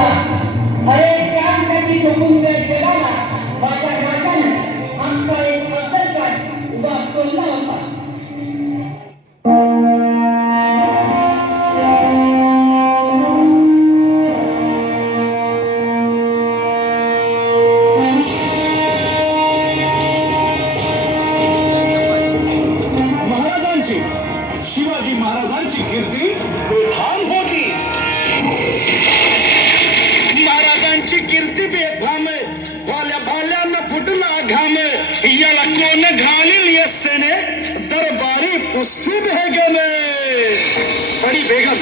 बोला, अरे त्यासाठी झोपून जगाला माझ्या राजाने आमचा एक अफजलखान उभा सोडला होता. शिवाजी महाराजांची कीर्ती बेफाम होती. महाराजांची कीर्ती बेफाम, भाल्या भाल्यानं फुटला घाम, याला कोण घालील यस्सेने दरबारी कुस्ती बेगम. बडी बेगम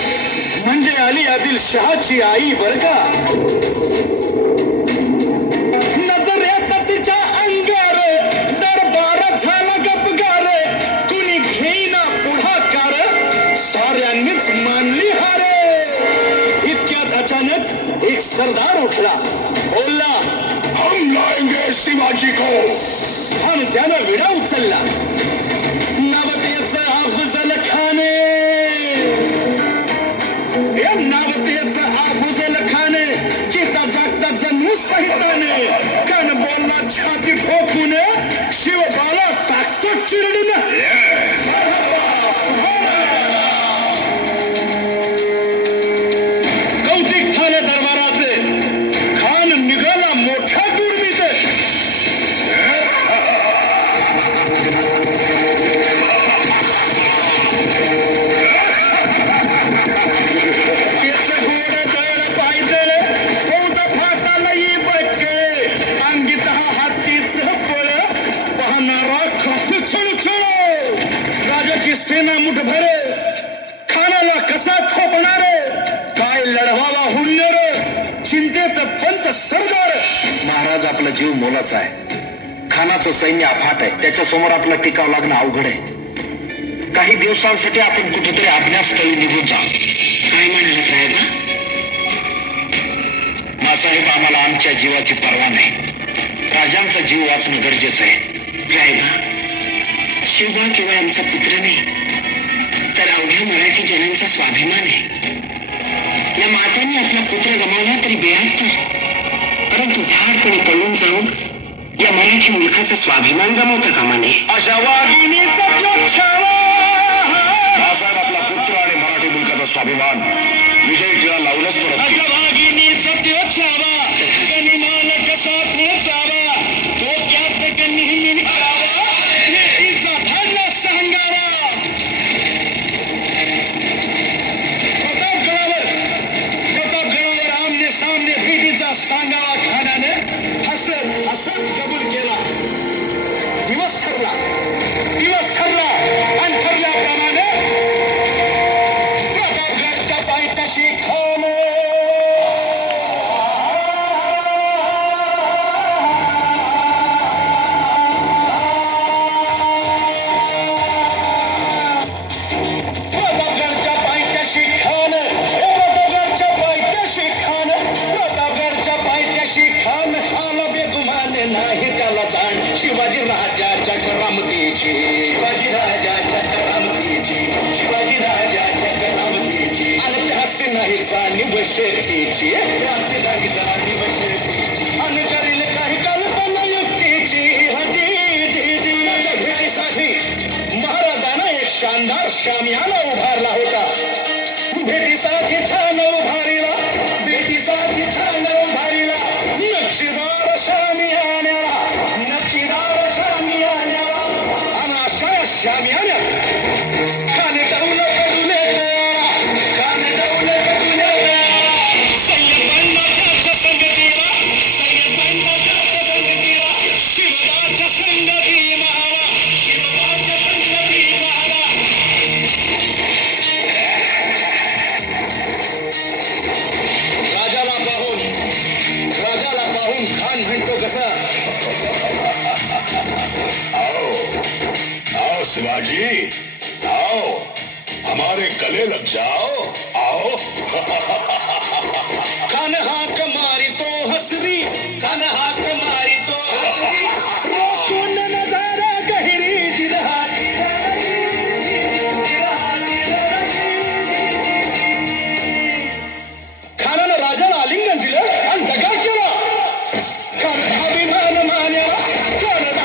म्हणजे अली आदिलशहाची आई बर का. नजरेत तिच्या अंगार दरबार झाला गपगार, कुणी घेईना पुढाकार, साऱ्यांनीच मानली हार. इतक्यात अचानक एक सरदार उठला, बोलला, हम लाएंगे शिवाजी को. आणि त्यानं विडा उचलला. नावतेचं अफजल खान, नावतेचं अफजल खान, चिता जागता जन्म सहिताने, कान बोलला छाती ठोकून, शिवबाला टाकतो चिरडून. कौतिक झालं दरबाराचे, खान निघाला मोठ्या दुर्मीत. त्याचं घोडं दळ पायदळ, फौजा फाटाला ये बटके, अंगीत हा हत्तीचं फळ, पाहणारा खात छळछळ. राजाची सेना मुठभर, खानाला कसा थोपणार, काय लढवावा हुन्नर, चिंतेत पंत सरदार. महाराज आपला जीव मोलाचा आहे, खानाचं सैन्य अफाट आहे, त्याच्या समोर आपला टिकाव लागणं अवघड आहे. काही दिवसांसाठी आपण कुठेतरी अज्ञातस्थळी निघून जा. काय म्हणाला साहेबा? मासाहेब, आम्हाला आमच्या जीवाची पर्वा नाही, राजांचा जीव वाचणं गरजेचं आहे. साहेबा, शिवबा केवळ आमचा पुत्र नाही, तर अवघ्या मराठी जनांचा स्वाभिमान आहे. या माताने आपला पुत्र गमावला तरी बेहत्तर, परंतु ठारपणे पळून जाऊन या मराठी मुलखाचा स्वाभिमान गमावता कामा नये. अशा वाघिणीचा छावा. मासाहेब, आपला पुत्र आणि मराठी मुलकाचा स्वाभिमान विजय टिळा लावूनच परत. अशा वाघिणीचा छावा, गनिमाल कसा पोचावा, डोक्यात नेहमी निघावा, भेटीचा धन सांगावा. प्रतापगडावर आमने सामने भेटीचा सांगावा खानाने हसत हसत कबूल केला. दिवस ठरला आणि ठरल्याप्रमाणे प्रतापगडच्या पायथ्याशी खान आला बेगुमाने नाही त्याला जाण. शिवाजी राजाच्या करामतीची, शिवाजी राजाच्या करामतीची, शिवाजी राजाच्या करामतीची, आणि हास्य नाही जाणीव शेतीची, हास्य नाही जाणीव शेतीची, आणि करील काही कल्पना युक्तीची. हजी जी जी माझ्या भेटीसाठी महाराजांना एक शानदार शामियाना उभारला होता. भेटीसाठी छान उभारीला, भेटीसाठी छान उभारीला, नक्षीदार शामियान्याला, नक्षीदार शामियान्याला. आणि अशा शामियान्या काने डौल कडून काने डौल कडून सय्यद संगतीला, सय्यद संगतीला, शिवबाच्या संगती महावा, शिवबाच्या संगती महावा. राजाला पाहून खान म्हणतो कसा, आओ शिवाजी, आओ हमारे गले लग जाओ, आओ. खान हाक मारी तो हसरी, खान हाक मारी तो हसरी, रोकून नजारा गहिरी जिरहाती. खानानं राजाला आलिंगन दिलं आणि जगा केला कारण अभिमान मान्या कारण